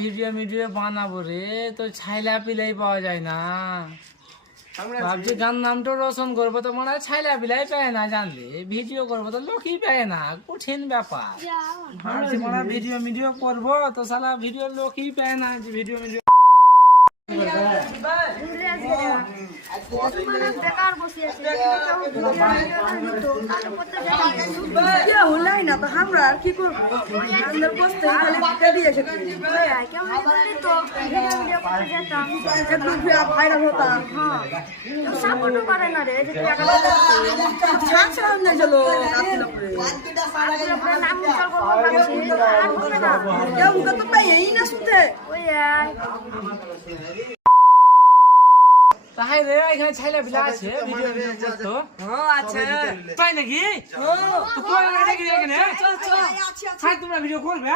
Video video বানাবো রে, তো ছাইলা পিলাই পাওয়া যায় না। ভাবছি গান নামটা রোশন করবো, তো মনে হয় ছাইলা পিলাই পায় না। জানলে ভিডিও করবো তো লোকই পায় না, কঠিন ব্যাপার। ভাবছি মনে হয় ভিডিও ভিডিও করবো, তো সালা ভিডিও লোকই পায় না। যে ভিডিও ভিডিও বেকার বসে আছে হলাই না, তো আমরা আর কি করবো? আমাদের বসতে খালি ভিটা দিয়ে এসে ভাইরাল হতাম। সাপোর্টও করে না রে, ছাড়ছিলাম না চলো নাম তো তাই এই না শুনতে ওই তাই রে, এখানে ছাইলা পিলা আছে ভিডিও ভিডিও করতো। আচ্ছা তাই নাকি? তো কোন এখানে তোমরা ভিডিও করবে?